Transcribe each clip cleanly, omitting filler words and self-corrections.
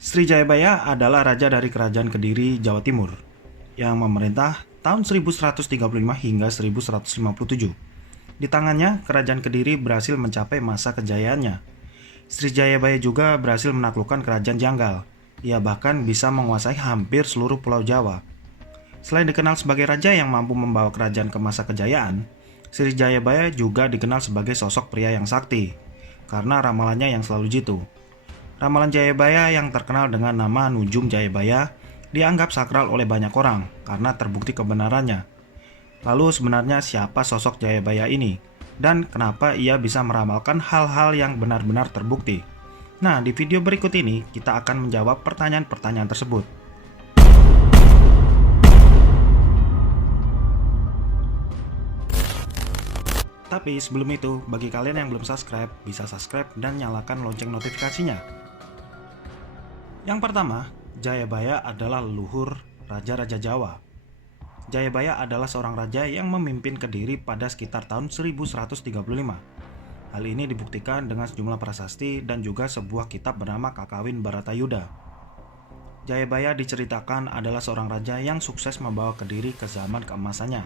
Srijayabaya adalah raja dari Kerajaan Kediri, Jawa Timur, yang memerintah tahun 1135 hingga 1157. Di tangannya, Kerajaan Kediri berhasil mencapai masa kejayaannya. Srijayabaya juga berhasil menaklukkan Kerajaan Janggal. Ia bahkan bisa menguasai hampir seluruh Pulau Jawa. Selain dikenal sebagai raja yang mampu membawa kerajaan ke masa kejayaan, Srijayabaya juga dikenal sebagai sosok pria yang sakti, karena ramalannya yang selalu jitu. Ramalan Jayabaya yang terkenal dengan nama Nujum Jayabaya dianggap sakral oleh banyak orang karena terbukti kebenarannya. Lalu sebenarnya siapa sosok Jayabaya ini? Dan kenapa ia bisa meramalkan hal-hal yang benar-benar terbukti? Nah, di video berikut ini kita akan menjawab pertanyaan-pertanyaan tersebut. Tapi sebelum itu, bagi kalian yang belum subscribe, bisa subscribe dan nyalakan lonceng notifikasinya. Yang pertama, Jayabaya adalah leluhur raja-raja Jawa. Jayabaya adalah seorang raja yang memimpin Kediri pada sekitar tahun 1135. Hal ini dibuktikan dengan sejumlah prasasti dan juga sebuah kitab bernama Kakawin Baratayuda. Jayabaya diceritakan adalah seorang raja yang sukses membawa Kediri ke zaman keemasannya.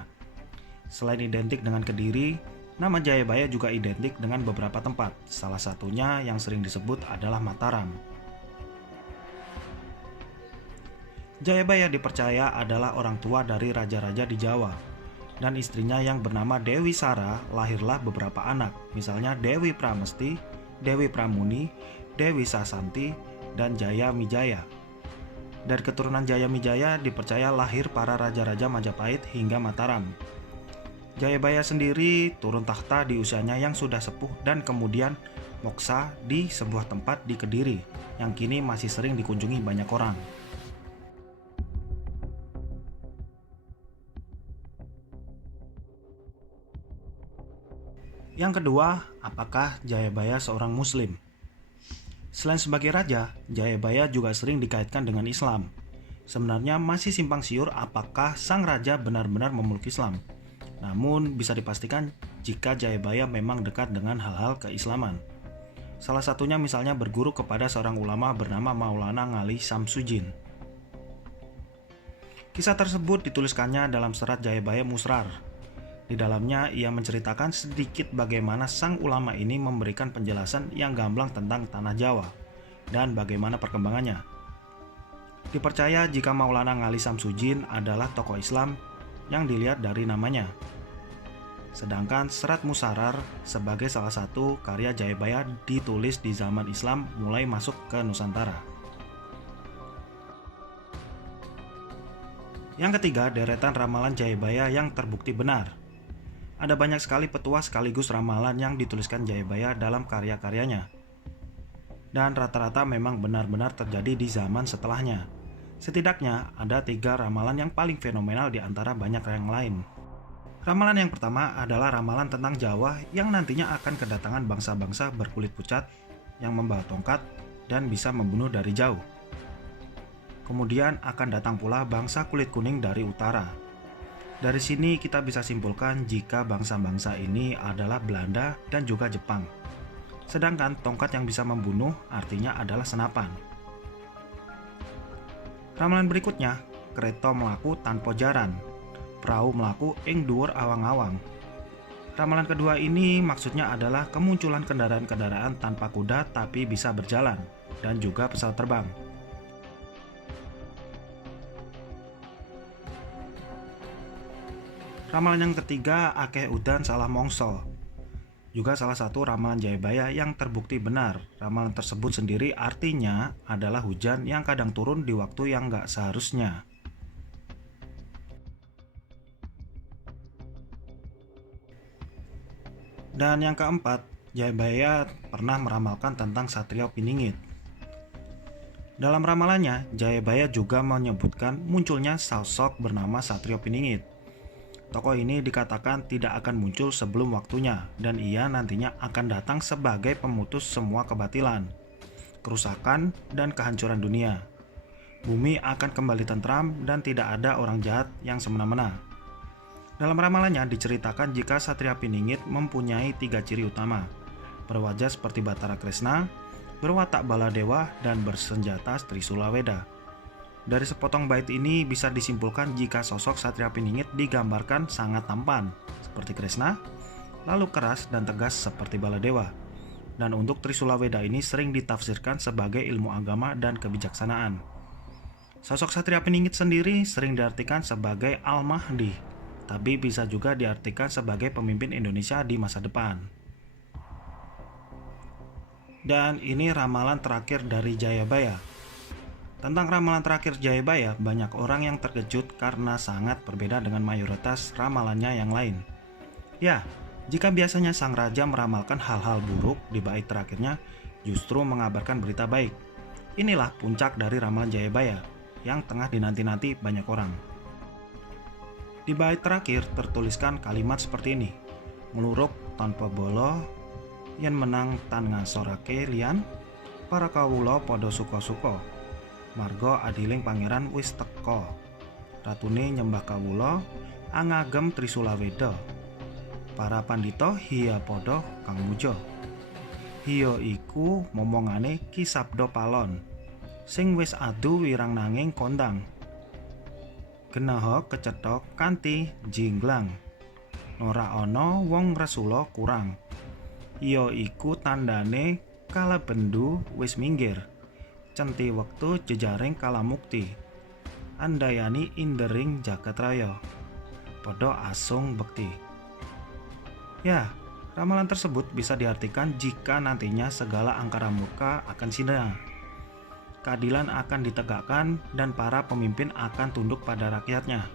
Selain identik dengan Kediri, nama Jayabaya juga identik dengan beberapa tempat. Salah satunya yang sering disebut adalah Mataram. Jayabaya dipercaya adalah orang tua dari raja-raja di Jawa, dan istrinya yang bernama Dewi Sara lahirlah beberapa anak, misalnya Dewi Pramesti, Dewi Pramuni, Dewi Sasanti, dan Jaya Mijaya. Dari keturunan Jaya Mijaya dipercaya lahir para raja-raja Majapahit hingga Mataram. Jayabaya sendiri turun tahta di usianya yang sudah sepuh dan kemudian moksa di sebuah tempat di Kediri yang kini masih sering dikunjungi banyak orang. Yang kedua, apakah Jayabaya seorang Muslim? Selain sebagai raja, Jayabaya juga sering dikaitkan dengan Islam. Sebenarnya masih simpang siur apakah sang raja benar-benar memeluk Islam. Namun bisa dipastikan jika Jayabaya memang dekat dengan hal-hal keislaman. Salah satunya misalnya berguru kepada seorang ulama bernama Maulana Ngali Samsudin. Kisah tersebut dituliskannya dalam serat Jayabaya Musrar. Di dalamnya ia menceritakan sedikit bagaimana sang ulama ini memberikan penjelasan yang gamblang tentang tanah Jawa dan bagaimana perkembangannya. Dipercaya jika Maulana Ngali Samsudin adalah tokoh Islam yang dilihat dari namanya. Sedangkan Serat Musarar sebagai salah satu karya Jayabaya ditulis di zaman Islam mulai masuk ke Nusantara. Yang ketiga, deretan ramalan Jayabaya yang terbukti benar. Ada banyak sekali petuah sekaligus ramalan yang dituliskan Jayabaya dalam karya-karyanya. Dan rata-rata memang benar-benar terjadi di zaman setelahnya. Setidaknya ada 3 ramalan yang paling fenomenal di antara banyak yang lain. Ramalan yang pertama adalah ramalan tentang Jawa yang nantinya akan kedatangan bangsa-bangsa berkulit pucat yang membawa tongkat dan bisa membunuh dari jauh. Kemudian akan datang pula bangsa kulit kuning dari utara. Dari sini kita bisa simpulkan jika bangsa-bangsa ini adalah Belanda dan juga Jepang. Sedangkan tongkat yang bisa membunuh artinya adalah senapan. Ramalan berikutnya, kereta melaku tanpa jaran, perahu melaku ing dhuwur awang-awang. Ramalan kedua ini maksudnya adalah kemunculan kendaraan-kendaraan tanpa kuda tapi bisa berjalan, dan juga pesawat terbang. Ramalan yang ketiga, akeh udan salah mongso. Juga salah satu ramalan Jayabaya yang terbukti benar. Ramalan tersebut sendiri artinya adalah hujan yang kadang turun di waktu yang gak seharusnya. Dan yang keempat, Jayabaya pernah meramalkan tentang Satrio Piningit. Dalam ramalannya, Jayabaya juga menyebutkan munculnya sosok bernama Satrio Piningit. Tokoh ini dikatakan tidak akan muncul sebelum waktunya dan ia nantinya akan datang sebagai pemutus semua kebatilan, kerusakan, dan kehancuran dunia. Bumi akan kembali tentram dan tidak ada orang jahat yang semena-mena. Dalam ramalannya diceritakan jika Satria Piningit mempunyai 3 ciri utama, berwajah seperti Batara Kresna, berwatak baladewa, dan bersenjata Trisula Weda. Dari sepotong bait ini bisa disimpulkan jika sosok Satria Piningit digambarkan sangat tampan seperti Kresna, lalu keras dan tegas seperti baladewa. Dan untuk Trisula Weda ini sering ditafsirkan sebagai ilmu agama dan kebijaksanaan. Sosok Satria Piningit sendiri sering diartikan sebagai Al-Mahdi, tapi bisa juga diartikan sebagai pemimpin Indonesia di masa depan. Dan ini ramalan terakhir dari Jayabaya. Tentang ramalan terakhir Jayabaya, banyak orang yang terkejut karena sangat berbeda dengan mayoritas ramalannya yang lain. Ya, jika biasanya sang raja meramalkan hal-hal buruk, di bait terakhirnya justru mengabarkan berita baik. Inilah puncak dari ramalan Jayabaya yang tengah dinanti-nanti banyak orang. Di bait terakhir tertuliskan kalimat seperti ini: "Meluruk tanpa bolo, yen menang tan ngasorake lian, para kawula padha suka-suka. Marga adiling pangeran wis teka. Ratune nyembah kawula, angagem Trisula Weda. Para pandita hiya padha kang muja. Hiya iku momongane Ki Sabda Palon, sing wis adu wirang nanging kondang. Genaha kecetha kanthi jinglang. Ora ana wong resula kurang. Iya iku tandane kalabendu wis minggir. Centi wektu jejaring kalamukti. Andayani indering jagat raya. Padha asung bekti." Ya, ramalan tersebut bisa diartikan jika nantinya segala angkara murka akan sirna. Keadilan akan ditegakkan dan para pemimpin akan tunduk pada rakyatnya.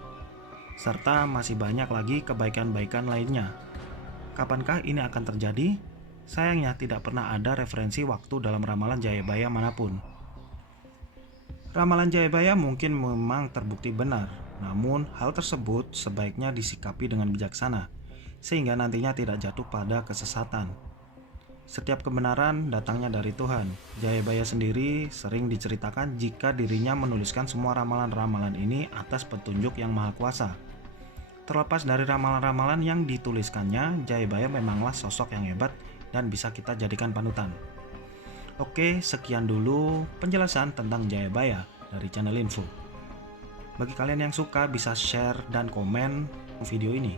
Serta masih banyak lagi kebaikan-baikan lainnya. Kapankah ini akan terjadi? Sayangnya tidak pernah ada referensi waktu dalam ramalan Jayabaya manapun. Ramalan Jayabaya mungkin memang terbukti benar, namun hal tersebut sebaiknya disikapi dengan bijaksana, sehingga nantinya tidak jatuh pada kesesatan. Setiap kebenaran datangnya dari Tuhan. Jayabaya sendiri sering diceritakan jika dirinya menuliskan semua ramalan-ramalan ini atas petunjuk yang maha kuasa. Terlepas dari ramalan-ramalan yang dituliskannya, Jayabaya memanglah sosok yang hebat dan bisa kita jadikan panutan. Oke, sekian dulu penjelasan tentang Jayabaya dari channel Info. Bagi kalian yang suka bisa share dan komen video ini.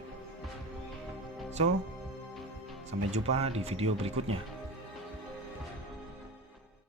So, sampai jumpa di video berikutnya.